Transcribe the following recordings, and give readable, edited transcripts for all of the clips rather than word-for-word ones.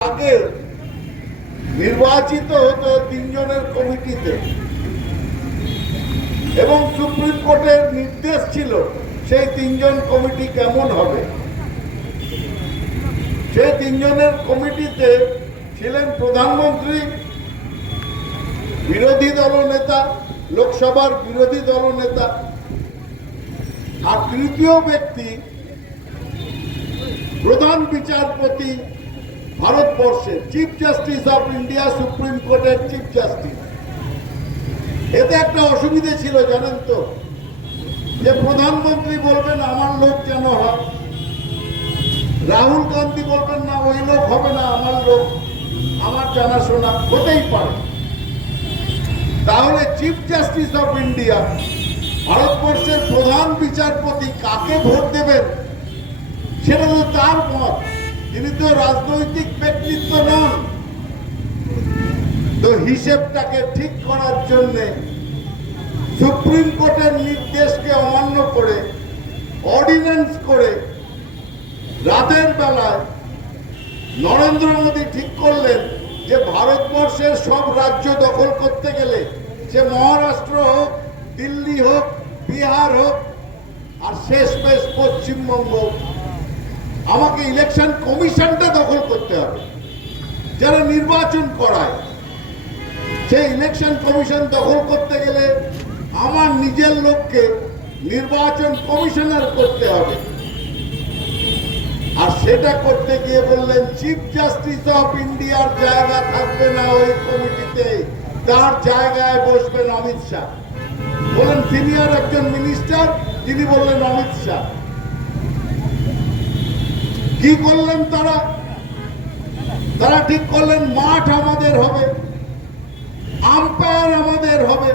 আগে নির্বাচিত হতো তিনজনের কমিটিতে এবং সুপ্রিম কোর্টের নির্দেশ ছিল সেই তিনজন কমিটি কেমন হবে। সেই তিনজনের কমিটিতে ছিলেন প্রধানমন্ত্রী, বিরোধী দলনেতা, লোকসভার বিরোধী দলনেতা, আর তৃতীয় ব্যক্তি প্রধান বিচারপতি ভারতবর্ষের chief justice of India, supreme কোর্টের চিফ জাস্টিস। এতে একটা অসুবিধে ছিল জানেন তো, যে প্রধানমন্ত্রী বলবেন আমার লোক যেন হয়, রাহুল গান্ধী বলবেন না ওই লোক হবে না, আমার লোক, আমার জানাশোনা হতেই পারে। তাহলে চিফ জাস্টিস অফ ইন্ডিয়া, ভারতবর্ষের প্রধান বিচারপতি কাকে ভোট দেবেন সেটা তো তার মত, তিনি তো রাজনৈতিক ব্যক্তিত্ব নন। তো হিসেবটাকে ঠিক করার জন্য সুপ্রিম কোর্টের নির্দেশকে অমান্য করে অর্ডিন্যান্স করে রাতের বেলায় নরেন্দ্র মোদী ঠিক করলেন যে ভারতবর্ষের সব রাজ্য দখল করতে গেলে, সে মহারাষ্ট্র হোক, দিল্লি হোক, বিহার হোক, আর শেষমেশ পশ্চিমবঙ্গ, আমাকে ইলেকশন কমিশনটা দখল করতে হবে, যারা নির্বাচন করায়। সেই ইলেকশন কমিশন দখল করতে গেলে আমার নিজের লোককে নির্বাচন কমিশনার করতে হবে। আর সেটা করতে গিয়ে বললেন চিফ জাস্টিস অফ ইন্ডিয়ার জায়গা থাকবে না ওই কমিটিতে, তার জায়গায় বসবেন অমিত শাহ। বলেন সিনিয়র একজন মিনিস্টার, তিনি বললেন অমিত শাহ। কি করলেন তারা? তারা ঠিক করলেন মাঠ আমাদের হবে, আম্পায়ার আমাদের হবে,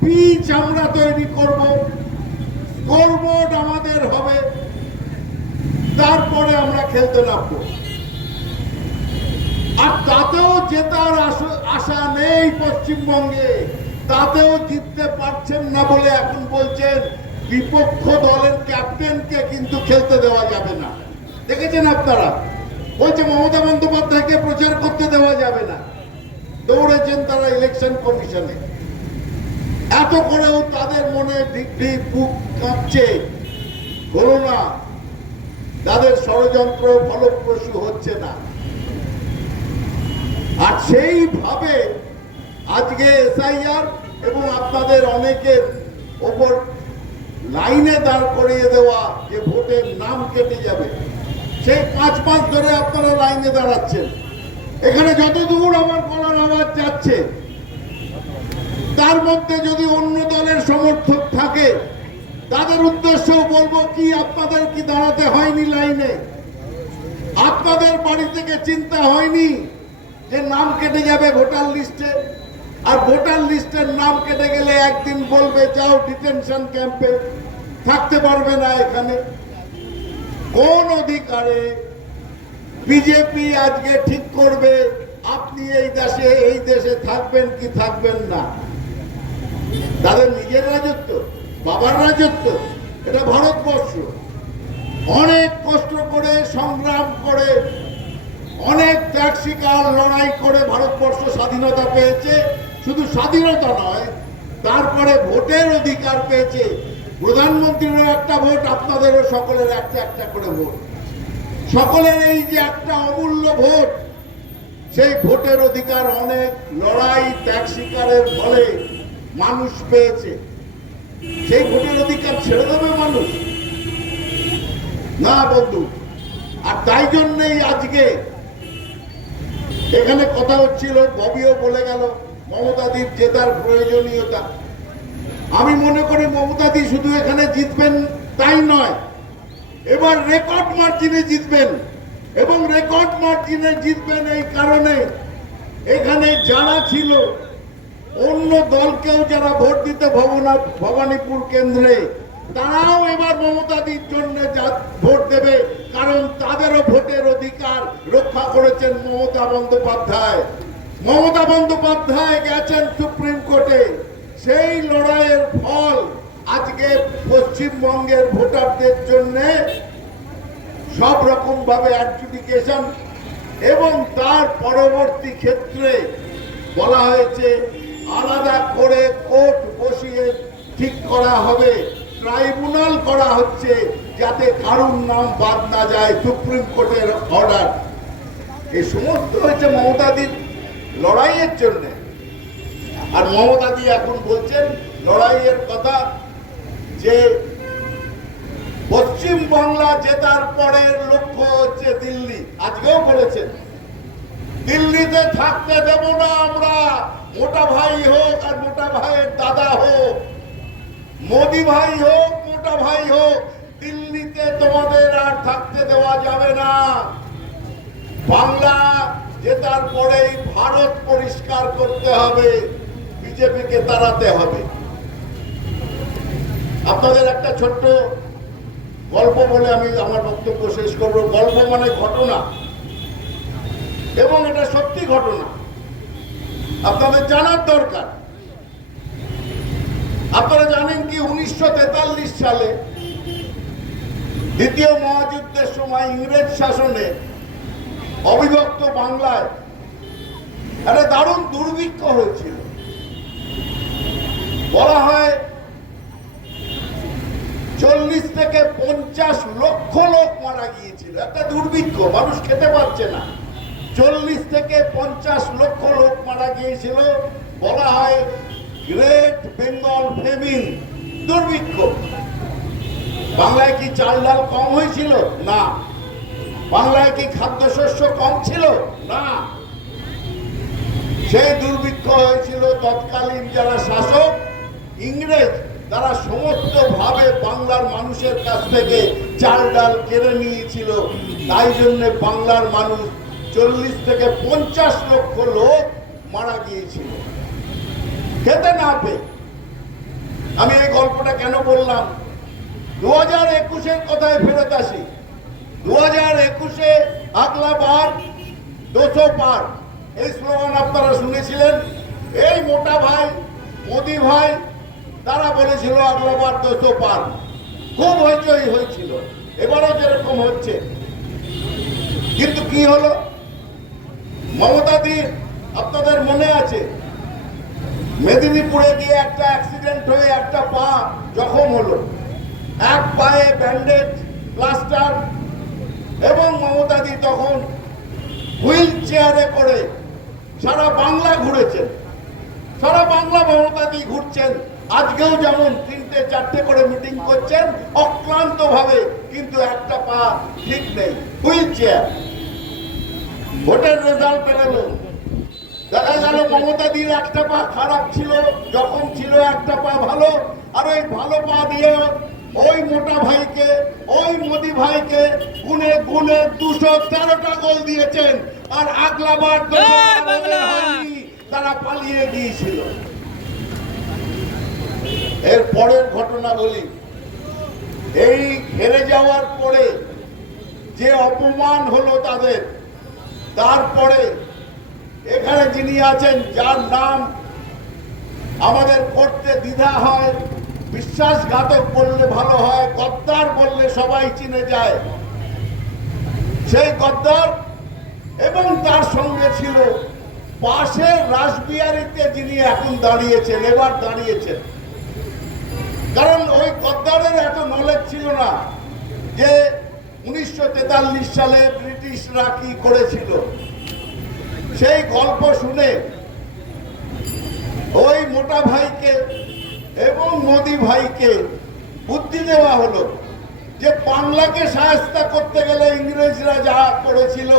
পিচ আমরা তৈরি করব, স্কোরবোর্ড আমাদের হবে, তারপরে আমরা খেলতে নামবো। আর তাতেও জেতার আশা নেই পশ্চিমবঙ্গে, তাতেও জিততে পারছেন না বলে এখন বলছেন বিপক্ষ দলের ক্যাপ্টেনকে কিন্তু খেলতে দেওয়া যাবে না। দেখেছেন আপনারা, বলছে মমতা বন্দ্যোপাধ্যায়কে প্রচার করতে দেওয়া যাবে না। দৌড়েছেন তারা ইলেকশন কমিশনে। এত করেও তাদের মনে ঢিক বুক কাঁপছে, হলো না, তাদের ষড়যন্ত্র ফলপ্রসূ হচ্ছে না। আর সেইভাবে আজকে এসআইআর এবং আপনাদের অনেকের ওপর লাইনে দাঁড় করিয়ে দেওয়া, যে ভোটের নাম কেটে যাবে, সেই 5 মাস ধরে আপনারা লাইনে দাঁড়াচ্ছেন। এখানে যতদূর আমার গলার আওয়াজ যাচ্ছে, তার মধ্যে যদি অন্য দলের সমর্থক থাকে, তাদের উদ্দেশ্যেও বলবো কি, আপনাদের কি দাঁড়াতে হয়নি লাইনে? আপনাদের বাড়ি থেকে চিন্তা হয়নি যে নাম কেটে যাবে ভোটার লিস্টে? আর ভোটার লিস্টের নাম কেটে গেলে একদিন বলবে যাও ডিটেনশন ক্যাম্পে, থাকতে পারবে না এখানে। কোন অধিকারে বিজেপি আজকে ঠিক করবে আপনি এই দেশে থাকবেন কি থাকবেন না? তাদের নিজের রাজত্ব, বাবার রাজত্ব, এটা ভারতবর্ষ। অনেক কষ্ট করে, সংগ্রাম করে, অনেক ত্যাগ স্বীকার, লড়াই করে ভারতবর্ষ স্বাধীনতা পেয়েছে। শুধু স্বাধীনতা নয়, তারপরে ভোটের অধিকার পেয়েছে। প্রধানমন্ত্রীরও একটা ভোট, আপনাদেরও সকলের একটা একটা করে ভোট। সকলের এই যে একটা অমূল্য ভোট, সেই ভোটের অধিকার অনেক লড়াই, ত্যাগ স্বীকারের ফলে মানুষ পেয়েছে। সেই ভোটের অধিকার ছেড়ে দেবে মানুষ? না বন্ধু। আর তাই জন্যই আজকে এখানে কথা হচ্ছিল, ববিও বলে গেল মমতাদির জেতার প্রয়োজনীয়তা। আমি মনে করি মমতাদি শুধু এখানে জিতবেন তাই নয়, এবার রেকর্ড মার্জিনে জিতবেন। এবং রেকর্ড মার্জিনে জিতবেন এই কারণে, এখানে যারা ছিল অন্য দলকেও যারা ভোট দিতে ভবানীপুর কেন্দ্রে, তারাও এবার মমতাদির জন্য ভোট দেবে, কারণ তাদেরও ভোটের অধিকার রক্ষা করেছেন মমতা বন্দ্যোপাধ্যায়। মমতা বন্দ্যোপাধ্যায় গেছেন সুপ্রিম কোর্টে। সেই লড়াইয়ের ফল আজকে পশ্চিমবঙ্গের ভোটারদের জন্য সব রকম ভাবে অ্যাডজুডিকেশন এবং তার পরবর্তী ক্ষেত্রে বলা হয়েছে আলাদা করে কোর্ট বসিয়ে ঠিক করা হবে, ট্রাইব্যুনাল করা হচ্ছে যাতে কারুর নাম বাদ না যায়, সুপ্রিম কোর্টের অর্ডার। এই সমস্ত হচ্ছে মমতাদির লড়াইয়ের জন্য। আর মমতাদি এখন বলছেন লড়াইয়ের কথা যে পশ্চিম বাংলা জেতার পরের লক্ষ্য হচ্ছে দিল্লি। আজকেও বলেছেন দিল্লিতে থাকতে দেব না আমরা, মোটা ভাই হোক আর মোটা ভাইয়ের দাদা হোক, মোদি ভাই হোক মোটা ভাই হোক, দিল্লিতে তোমাদের আর থাকতে দেওয়া যাবে না। বাংলা জেতার পরেই ভারত পরিষ্কার করতে হবে, বিজেপিকে তাড়াতে হবে। আপনাদের একটা ছোট্ট গল্প বলে আমি আমার বক্তব্য শেষ করব। গল্প মানে ঘটনা, এবং এটা সত্যি ঘটনা, আপনাদের জানার দরকার। আপনারা জানেন কি 1943 সালে দ্বিতীয় মহাযুদ্ধের সময় ইংরেজ শাসনে অবিভক্ত বাংলায় একটা দারুণ দুর্ভিক্ষ হয়েছিল। বলা হয় 40 থেকে 50 লক্ষ লোক মারা গিয়েছিল। একটা দুর্ভিক্ষ, মানুষ খেতে পারছে না। 40 থেকে 50 লক্ষ লোক মারা গিয়েছিল। বলা হয় গ্রেট বেঙ্গল ফেমিন, দুর্ভিক্ষ। বাংলায় কি চাল ডাল কম হয়েছিল? না। বাংলায় কি খাদ্যশস্য কম ছিল? না। সেই দুর্ভিক্ষ হয়েছিল তৎকালীন যারা শাসক ইংরেজ, তারা সমস্ত ভাবে বাংলার মানুষের কাছ থেকে চাল ডাল কেড়ে নিয়েছিল। তাই জন্য বাংলার মানুষ 40 থেকে 50 লক্ষ লোক মারা গিয়েছিল খেতে না পেয়ে। আমি এই গল্পটা কেন বললাম? 2021-এর কথায় ফেরত আসি। 2021-এ আগলা বার 200 পার, এই স্লোগান আপনারা শুনেছিলেন। এই মোটা ভাই মোদি ভাই তারা বলেছিল আগলাবার 200 পার, খুব হইচই হয়েছিল। এবারও যেরকম হচ্ছে, কিন্তু কি হলো? মমতাদির আপনাদের মনে আছে মেদিনীপুরে গিয়ে একটা অ্যাক্সিডেন্ট হয়ে একটা পা জখম হলো, এক পায়ে ব্যান্ডেজ প্লাস্টার, এবং মমতাদি তখন হুইল চেয়ারে করে সারা বাংলা ঘুরেছেন। সারা বাংলা মমতাদি ঘুরছেন। আজকেও যেমন 3-4টে করে মিটিং করছেন অক্লান্ত ভাবে, কিন্তু একটা পা ঠিক নেই, হুইল চেয়ার। ভোটের রেজাল্ট বেরোলো, দেখা গেল মমতাদির একটা পা খারাপ ছিল, যখন ছিল একটা পা ভালো, আর ওই ভালো পা দিয়ে ওই মোটা ভাইকে, ওই মোদি ভাইকে গুনে গুনে 213টা গোল দিয়েছেন। আর আগলাবার তারা পালিয়ে গিয়েছিল। এর পরের ঘটনা বলি। এই হেরে যাওয়ার পরে যে অপমান হলো তাদের, তারপরে এখানে যিনি আছেন, যার নাম আমাদের করতে দ্বিধা হয়, বিশ্বাসঘাতক বললে ভালো হয়, গদ্দার বললে সবাই চিনে যায়, সেই গদ্দার, এবং তার সঙ্গে ছিল পাশের রাসবিহারীতে যিনি এখন দাঁড়িয়েছেন, এবার দাঁড়িয়েছেন। কারণ ওই গদ্দারের এত নলেজ ছিল না যে 1943 সালে ব্রিটিশরা কি করেছিল। সেই গল্প শুনে ওই মোটা ভাইকে এবং মোদি ভাইকে বুদ্ধি দেওয়া হলো যে বাংলাকে সাহায্য করতে গেলে ইংরেজরা যা করেছিল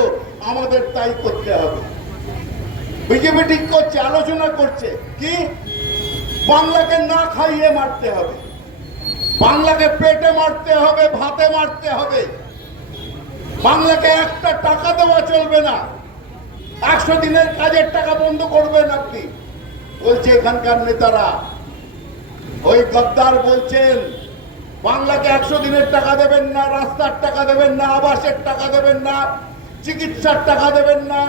আমাদের তাই করতে হবে। বিজেপি ঠিক করছে, আলোচনা করছে কি বাংলাকে না খাইয়ে মারতে হবে, বাংলাকে পেটে মারতে হবে, ভাতে মারতে হবে। বাংলাকে একটা টাকা দেওয়া চলবে না, 100 দিনের কাজের টাকা বন্ধ করবেন আপনি, বলছে এখানকার নেতারা। ওই গদ্দার বলছেন বাংলাকে 100 দিনের টাকা দেবেন না, রাস্তার টাকা দেবেন না, আবাসের টাকা দেবেন না, চিকিৎসার টাকা দেবেন না,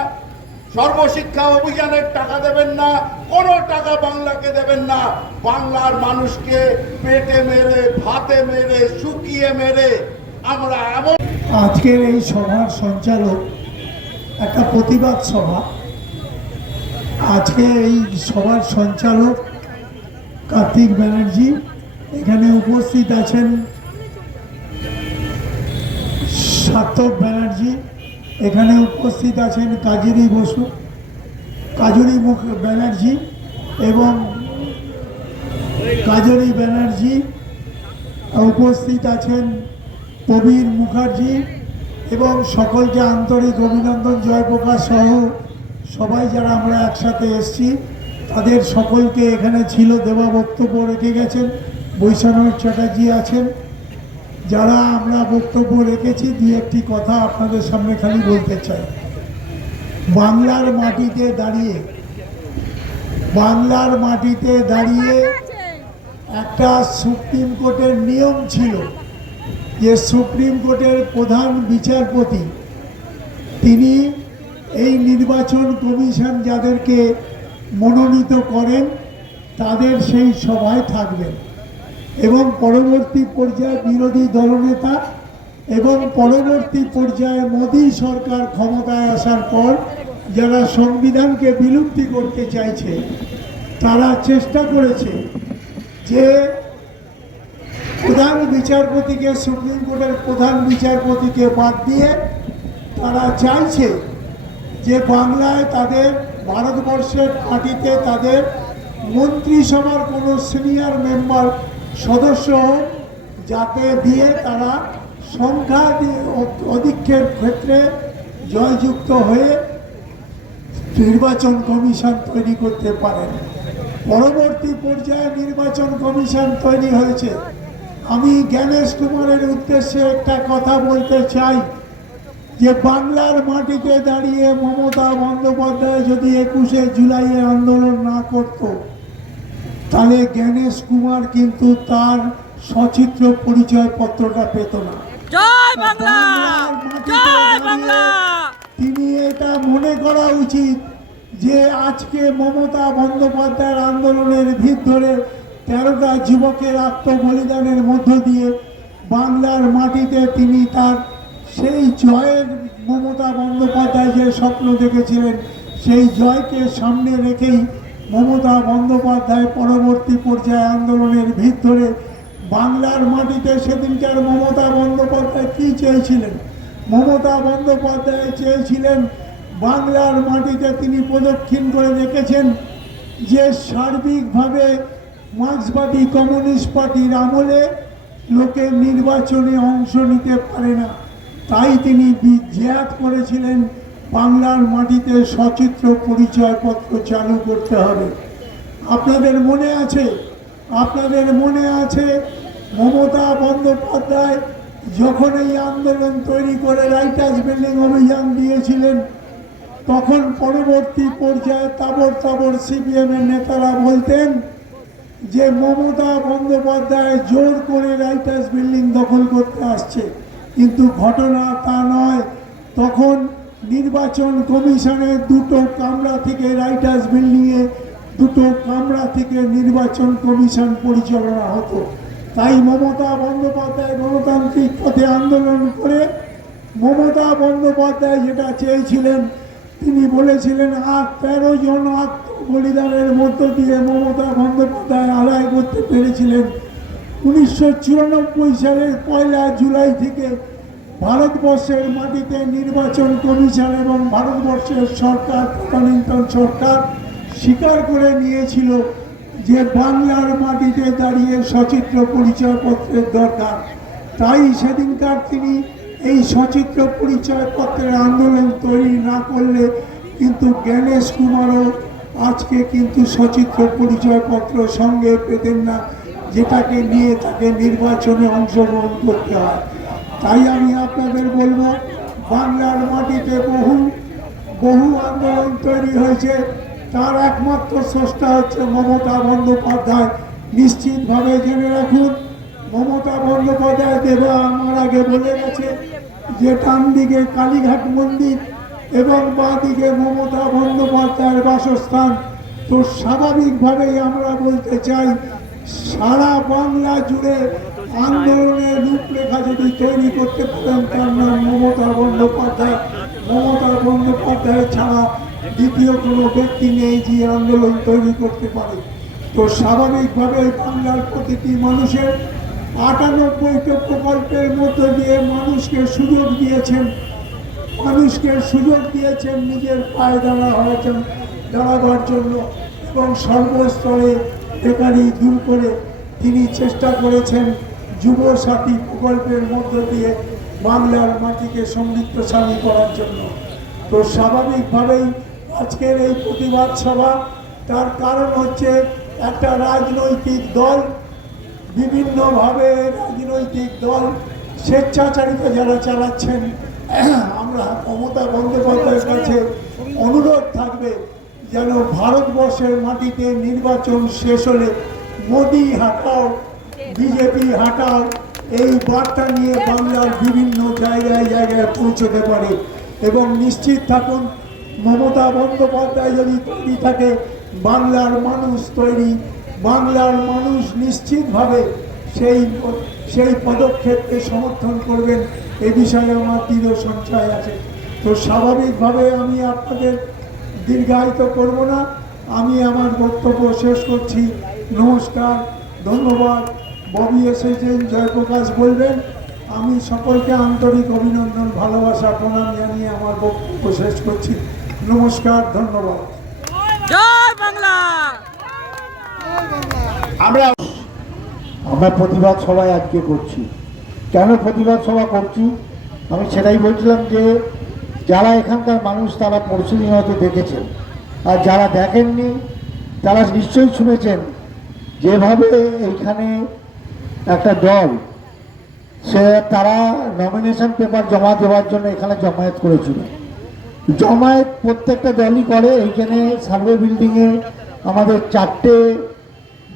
সর্বশিক্ষা অভিযানের টাকা দেবেন না, কোনো টাকা বাংলাকে দেবেন না। বাংলার মানুষকে পেটে মেরে, ভাতে মেরে, শুকিয়ে মেরে আমরা এমন। আজকের এই সভার সঞ্চালক একটা প্রতিবাদ সভা। আজকে এই সভার সঞ্চালক কার্তিক ব্যানার্জি, এখানে উপস্থিত আছেন সার্থক ব্যানার্জি, এখানে উপস্থিত আছেন কাজেরি বসু, কাজরি ব্যানার্জি এবং কাজরি ব্যানার্জি, উপস্থিত আছেন প্রবীর মুখার্জি এবং সকলকে আন্তরিক অভিনন্দন, জয়প্রকাশ সহ সবাই যারা আমরা একসাথে এসেছি তাদের সকলকে এখানে ছিল দেওয়া বক্তব্য রেখে গেছেন। বৈষ্ণব চ্যাটার্জি আছেন। যারা আমরা বক্তব্য রেখেছি দু একটি কথা আপনাদের সামনে খালি বলতে চাই। বাংলার মাটিতে দাঁড়িয়ে একটা সুপ্রিম কোর্টের নিয়ম ছিল যে সুপ্রিম কোর্টের প্রধান বিচারপতি তিনি এই নির্বাচন কমিশন যাদেরকে মনোনীত করেন তাদের সেই সভায় থাকবেন এবং পরবর্তী পর্যায়ে বিরোধী দলনেতা এবং পরবর্তী পর্যায়ে মোদী সরকার ক্ষমতায় আসার পর যারা সংবিধানকে বিলুপ্তি করতে চাইছে তারা চেষ্টা করেছে যে প্রধান বিচারপতিকে, সুপ্রিম কোর্টের প্রধান বিচারপতিকে বাদ দিয়ে তারা চাইছে যে বাংলায় তাদের ভারতবর্ষের মাটিতে তাদের মন্ত্রিসভার কোনো সিনিয়র মেম্বার সদস্য যাতে দিয়ে তারা সংখ্যা অধিক্যের ক্ষেত্রে জয়যুক্ত হয়ে নির্বাচন কমিশন তৈরি করতে পারেন। পরবর্তী পর্যায়ে নির্বাচন কমিশন তৈরি হয়েছে। আমি জ্ঞানেশ কুমারের উদ্দেশ্যে একটা কথা বলতে চাই যে বাংলার মাটিতে দাঁড়িয়ে মমতা বন্দ্যোপাধ্যায় যদি 21শে জুলাইয়ে আন্দোলন না করত তাহলে জ্ঞানেশ কুমার কিন্তু তার সচিত্র পরিচয়পত্রটা পেত না। জয় বাংলা, জয় বাংলা। তিনি এটা মনে করা উচিত যে আজকে মমতা বন্দ্যোপাধ্যায়ের আন্দোলনের ভিত ধরে 13টা যুবকের আত্মবলিদানের মধ্য দিয়ে বাংলার মাটিতে তিনি তার সেই জয়ের, মমতা বন্দ্যোপাধ্যায় যে স্বপ্ন দেখেছিলেন সেই জয়কে সামনে রেখেই মমতা বন্দ্যোপাধ্যায় পরবর্তী পর্যায়ে আন্দোলনের ভিত ধরে বাংলার মাটিতে সেদিনকার মমতা বন্দ্যোপাধ্যায় কী চেয়েছিলেন? মমতা বন্দ্যোপাধ্যায় চেয়েছিলেন বাংলার মাটিতে, তিনি প্রদক্ষিণ করে দেখেছেন যে সার্বিকভাবে মার্ক্সবাদী কমিউনিস্ট পার্টির আমলে লোকে নির্বাচনে অংশ নিতে পারে না, তাই তিনি জেহাদ করেছিলেন বাংলার মাটিতে সচিত্র পরিচয়পত্র চালু করতে হবে। আপনাদের মনে আছে মমতা বন্দ্যোপাধ্যায় যখন এই আন্দোলন তৈরি করে রাইটার্স বিল্ডিং অভিযান দিয়েছিলেন তখন পরবর্তী পর্যায়ে তাবর সিপিএমের নেতারা বলতেন যে মমতা বন্দ্যোপাধ্যায় জোর করে রাইটার্স বিল্ডিং দখল করতে আসছে, কিন্তু ঘটনা তা নয়। তখন নির্বাচন কমিশনের 2টো কামরা থেকে রাইটার্স বিল্ডিংয়ে 2টো কামরা থেকে নির্বাচন কমিশন পরিচালনা হতো। তাই মমতা বন্দ্যোপাধ্যায় গণতান্ত্রিক পথে আন্দোলন করে মমতা বন্দ্যোপাধ্যায় যেটা চেয়েছিলেন, তিনি বলেছিলেন 13 জন আত্মবলিদানের মধ্য দিয়ে মমতা বন্দ্যোপাধ্যায় আদায় করতে পেরেছিলেন 1994 সালের 1 জুলাই থেকে ভারতবর্ষের মাটিতে নির্বাচন কমিশন এবং ভারতবর্ষের সরকার, তদানীন্তন সরকার স্বীকার করে নিয়েছিল যে বাংলার মাটিতে দাঁড়িয়ে সচিত্র পরিচয়পত্রের দরকার। তাই সেদিনকার তিনি এই সচিত্র পরিচয়পত্রের আন্দোলন তৈরি না করলে কিন্তু জ্ঞানেশ কুমারও আজকে কিন্তু সচিত্র পরিচয়পত্র সঙ্গে পেতেন না, যেটাকে নিয়ে তাকে নির্বাচনে অংশগ্রহণ করতে হয়। তাই আমি আপনাদের বলবো, বাংলার মাটিতে বহু আন্দোলন তৈরি হয়েছে, তার একমাত্র স্রষ্টা হচ্ছে মমতা বন্দ্যোপাধ্যায়। নিশ্চিতভাবে জেনে রাখুন, মমতা বন্দ্যোপাধ্যায় দেবা আমার আগে বলে গেছে যে ডান দিকে কালীঘাট মন্দির এবং বাঁ দিকে মমতা বন্দ্যোপাধ্যায়ের বাসস্থান। তো স্বাভাবিকভাবেই আমরা বলতে চাই, সারা বাংলা জুড়ে আন্দোলনের রূপরেখা যদি তৈরি করতে পারেন তার নাম মমতা বন্দ্যোপাধ্যায়। মমতা বন্দ্যোপাধ্যায় দ্বিতীয় কোনো ব্যক্তি নেই যে আন্দোলন তৈরি করতে পারে। তো স্বাভাবিকভাবে বাংলার প্রতিটি মানুষের 98টা প্রকল্পের মধ্য দিয়ে মানুষকে সুযোগ দিয়েছেন, নিজের পায়ে দাঁড়াবার জন্য এবং সর্বস্তরে বেকারি দূর করে তিনি চেষ্টা করেছেন যুব সাথী প্রকল্পের মধ্য দিয়ে বাংলার মাটিকে সমৃদ্ধশালী করার জন্য। তো স্বাভাবিকভাবেই আজকের এই প্রতিবাদ সভা, তার কারণ হচ্ছে একটা রাজনৈতিক দল, বিভিন্নভাবে রাজনৈতিক দল স্বেচ্ছাচারিতা যারা চালাচ্ছেন, আমরা মমতা বন্দ্যোপাধ্যায়ের কাছে অনুরোধ থাকবে যেন ভারতবর্ষের মাটিতে নির্বাচন শেষ হলে মোদি হাটাও, বিজেপি হাটাও, এই বার্তা নিয়ে বাংলার বিভিন্ন জায়গায় পৌঁছতে পারে। এবং নিশ্চিত থাকুন, মমতা বন্দ্যোপাধ্যায় যদি তৈরি থাকে, বাংলার মানুষ তৈরি, বাংলার মানুষ নিশ্চিতভাবে সেই পদক্ষেপকে সমর্থন করবেন, এ বিষয়ে আমার দৃঢ় সঞ্চয় আছে। তো স্বাভাবিকভাবে আমি আপনাদের দীর্ঘায়িত করব না, আমি আমার বক্তব্য শেষ করছি। নমস্কার, ধন্যবাদ। ববি এসেছেন, জয়প্রকাশ বলবেন। আমি সকলকে আন্তরিক অভিনন্দন, ভালোবাসা, প্রণাম জানিয়ে আমার বক্তব্য শেষ করছি। নমস্কার, ধন্যবাদ। জয় বাংলা। আমরা প্রতিবাদ সভায় আজকে করছি। কেন প্রতিবাদ সভা করছি আমি সেটাই বলছিলাম, যে যারা এখানকার মানুষ তারা পরশুদিন হয়তো দেখেছেন, আর যারা দেখেননি তারা নিশ্চয়ই শুনেছেন যেভাবে এইখানে একটা দল তারা নমিনেশন পেপার জমা দেওয়ার জন্য এখানে জমায়েত করেছিল। জমায়েত প্রত্যেকটা দলই করে। এইখানে সার্ভে বিল্ডিংয়ে আমাদের 4টে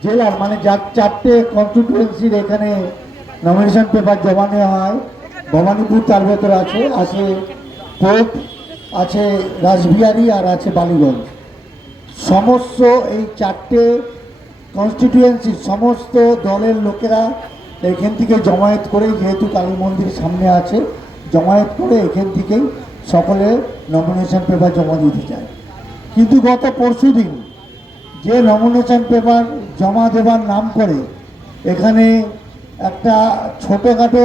জেলার, মানে যার 4টে কনস্টিটুয়েন্সির এখানে নমিনেশন পেপার জমা নেওয়া হয়। ভবানীপুর তার ভেতরে আছে পোর্ট, আছে রাসবিহারী, আর আছে বালিগঞ্জ। সমস্ত এই 4টে কনস্টিটুয়েন্সির সমস্ত দলের লোকেরা এখান থেকে জমায়েত করে, যেহেতু কালী মন্দির সামনে আছে, জমায়েত করে এখান থেকেই সকলে নমিনেশন পেপার জমা দিতে চায়। কিন্তু গত পরশুদিন যে নমিনেশন পেপার জমা দেবার নাম করে এখানে একটা ছোটোখাটো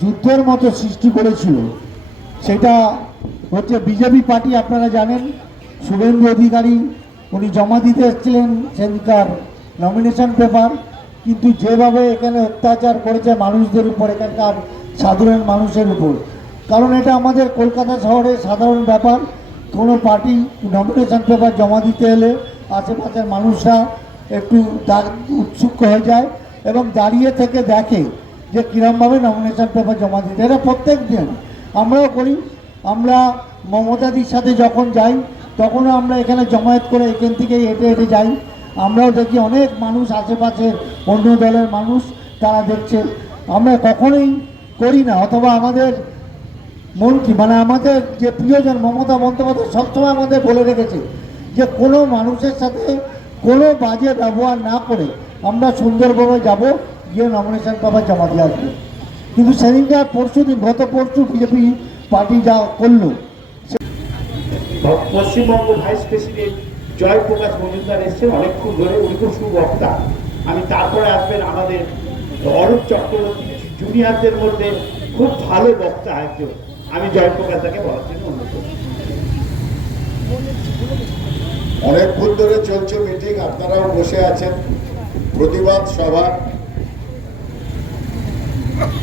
যুদ্ধের মতো সৃষ্টি করেছিল, সেটা হচ্ছে বিজেপি পার্টি। আপনারা জানেন শুভেন্দু অধিকারী উনি জমা দিতে এসেছিলেন সেদিনকার নমিনেশন পেপার, কিন্তু যেভাবে এখানে অত্যাচার করেছে মানুষদের উপর, এখানকার সাধারণ মানুষের উপর, কারণ এটা আমাদের কলকাতা শহরে সাধারণ ব্যাপার। কোনো পার্টি নমিনেশন পেপার জমা দিতে এলে আশেপাশের মানুষরা একটু উৎসুক হয়ে যায় এবং দাঁড়িয়ে থেকে দেখে যে কীরমভাবে নমিনেশন পেপার জমা দিতে। এটা প্রত্যেক দিন আমরাও করি। আমরা মমতাদির সাথে যখন যাই তখনও আমরা এখানে জমায়েত করে এখান থেকেই হেঁটে হেঁটে যাই। আমরাও দেখি অনেক মানুষ, আশেপাশের অন্য দলের মানুষ তারা দেখছে। আমরা কখনোই করি না, অথবা আমাদের মন্ত্রী মানে আমাদের যে প্রিয়জন মমতা বন্দ্যোপাধ্যায় সবসময় আমাদের বলে রেখেছে যে কোনো মানুষের সাথে কোনো বাজে ব্যবহার না করে আমরা সুন্দরভাবে যাব, গিয়ে নমিনেশন পেপার জমা দিয়ে আসবো। কিন্তু সেদিনকার গত পরশু বিজেপি পার্টি যা করলো, পশ্চিমবঙ্গ ভাইস প্রেসিডেন্ট জয়প্রকাশ মজুমদার এসছেন অনেকক্ষণ ধরে, উনি খুব সুবক্তা। আমি তারপরে আসবেন আমাদের অরূপ চক্রবর্তী, জুনিয়রদের মধ্যে খুব ভালো বক্তা একজন। আমি জয়প্রকাশ তাকে বলার জন্য অনুরোধ করছি। অনেকক্ষণ ধরে চলছে মিটিং, আপনারাও বসে আছেন। প্রতিবাদ সভা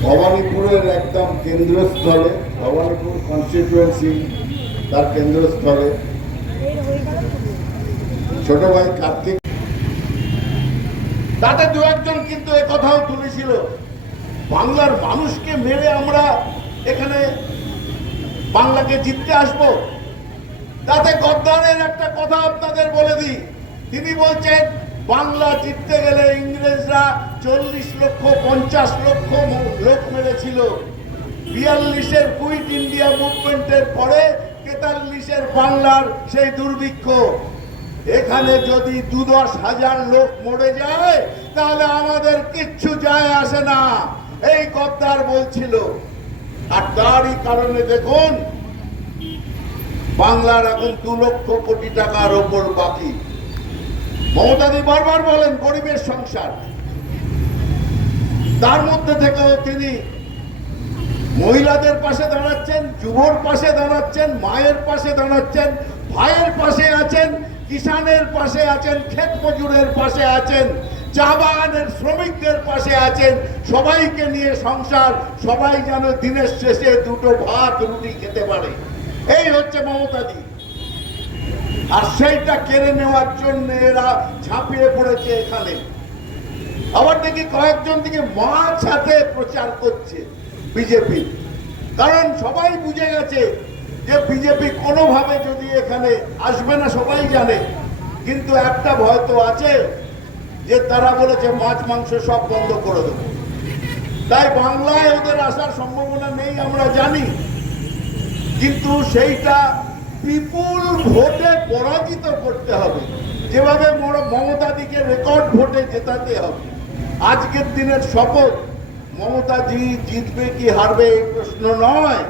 ভবানীপুরের একদম কেন্দ্রস্থলে, ভবানীপুর কনস্টিটুয়েন্সি তার কেন্দ্রস্থলে ছোট ভাই কার্তিক, তাতে দু একজন কিন্তু এ কথাও তুলেছিল বাংলার মানুষকে মেরে আমরা এখানে বাংলাকে জিততে আসবো। তাতে গদ্দারের একটা কথা আপনাদের বলে দিই, তিনি বলছেন বাংলা জিততে গেলে ইংরেজরা 40 লক্ষ 50 লক্ষ লোক মেরেছিল। 42-এর কুইট ইন্ডিয়া মুভমেন্টের পরে 43-এর বাংলার সেই দুর্ভিক্ষ। এখানে যদি 2-10 হাজার লোক মরে যায় তাহলে আমাদের কিচ্ছু যায় আসে না, এই গদ্দার বলছিল। আর তারই কারণে দেখুন বাংলার এখন 2 লক্ষ কোটি টাকার ওপর বাকি। মমতাদি বারবার বলেন গরিবের সংসার, তার মধ্যে থেকেও তিনি মহিলাদের পাশে দাঁড়াচ্ছেন, যুবর পাশে দাঁড়াচ্ছেন, মায়ের পাশে দাঁড়াচ্ছেন, ভাইয়ের পাশে আছেন, কিষানের পাশে আছেন, ক্ষেত মজুরের পাশে আছেন, চা বাগানের শ্রমিকদের পাশে আছেন। সবাইকে নিয়ে সংসার, সবাই যেন দিনের শেষে 2টো ভাত রুটি খেতে পারে। এই হচ্ছে মমতাদি। আর সেইটা কেড়ে নেওয়ার জন্য এরা ঝাঁপিয়ে পড়েছে এখানে। আবার দেখি কয়েকজন দিকে মাছ হাতে প্রচার করছে বিজেপি, কারণ সবাই বুঝে গেছে যে বিজেপি কোনোভাবে যদি এখানে আসবে না, সবাই জানে। কিন্তু একটা ভয় তো আছে যে তারা বলেছে মাছ মাংস সব বন্ধ করে দেবো, তাই বাংলায় ওদের আসার সম্ভাবনা নেই আমরা জানি। কিন্তু সেইটা বিপুল ভোটে পরাজিত করতে হবে, যেভাবে মমতাদিকে রেকর্ড ভোটে জেতাতে হবে। আজকের দিনের শপথ, মমতাজি জিতবে কি হারবে এই প্রশ্ন নয়।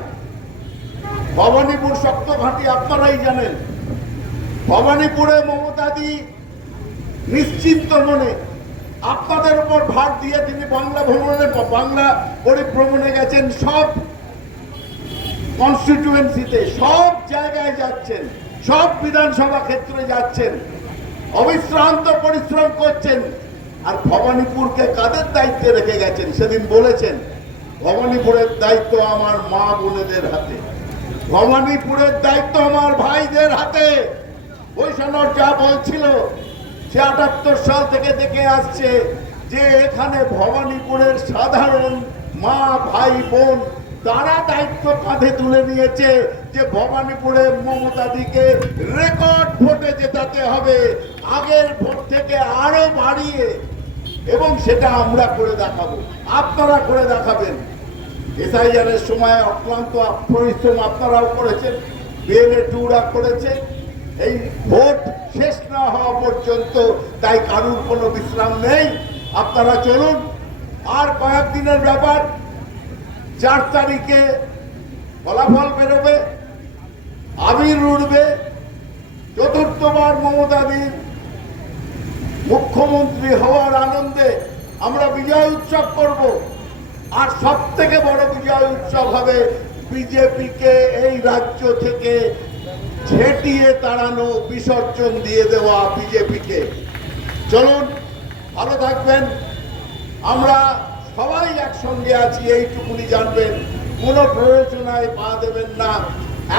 ভবানীপুর শক্ত ঘাঁটি আপনারাই জানেন। ভবানীপুরে মমতাদি নিশ্চিন্ত মনে আপনাদের উপর ভার দিয়ে তিনি বাংলা পরিভ্রমণে গেছেন। সব কনস্টিটিউয়েন্সিতে, সব জায়গায় যাচ্ছেন, সব বিধানসভা ক্ষেত্রে যাচ্ছেন, অবিশ্রান্ত পরিশ্রম করছেন। আর ভবানীপুরকে কাদের দায়িত্বে রেখে গেছেন? সেদিন বলেছেন ভবানীপুরের দায়িত্ব আমার মা বোনেদের হাতে, ভবানীপুরের দায়িত্ব আমার ভাইদের হাতে। বৈষ্ণব যা বলছিল, সে 78 সাল থেকে দেখে আসছে যে এখানে ভবানীপুরের সাধারণ মা ভাই বোন তারা দায়িত্ব কাঁধে তুলে নিয়েছে যে ভবানীপুরে মমতাদিকে রেকর্ড ভোটে জেতাতে হবে, আগের ভোট থেকে আরো বাড়িয়ে। এবং সেটা আমরা করে দেখাবো, আপনারা করে দেখাবেন। এসআইআরের সময় অক্লান্ত পরিশ্রম আপনারাও করেছেন, বিএলএ-2রা করেছে। এই ভোট শেষ না হওয়া পর্যন্ত তাই কারুর কোনো বিশ্রাম নেই। আপনারা চলুন, আর কয়েকদিনের ব্যাপার। 4 তারিখে ফলাফল বেরোবে, আবির উঠবে। 4র্থবার মমতাদির মুখ্যমন্ত্রী হওয়ার আনন্দে আমরা বিজয় উৎসব করব। আর সব থেকে বড় বিজয় উৎসব হবে বিজেপিকে এই রাজ্য থেকে ঝেঁটিয়ে তাড়ানো, বিসর্জন দিয়ে দেওয়া বিজেপিকে। চলুন, ভালো থাকবেন। আমরা সবাই একসঙ্গে আছি, এইটুকুনি জানবেন। কোনো প্ররোচনায় পা দেবেন না,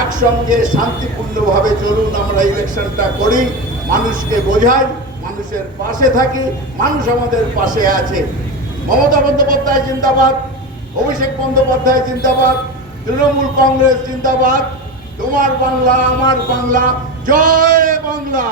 একসঙ্গে শান্তিপূর্ণভাবে চলুন। আমরা ইলেকশনটা করি, মানুষকে বোঝাই, মানুষের পাশে থাকি, মানুষ আমাদের পাশে আছে। মমতা বন্দ্যোপাধ্যায় জিন্দাবাদ, অভিষেক বন্দ্যোপাধ্যায় জিন্দাবাদ, তৃণমূল কংগ্রেস জিন্দাবাদ। তোমার বাংলা আমার বাংলা, জয় বাংলা।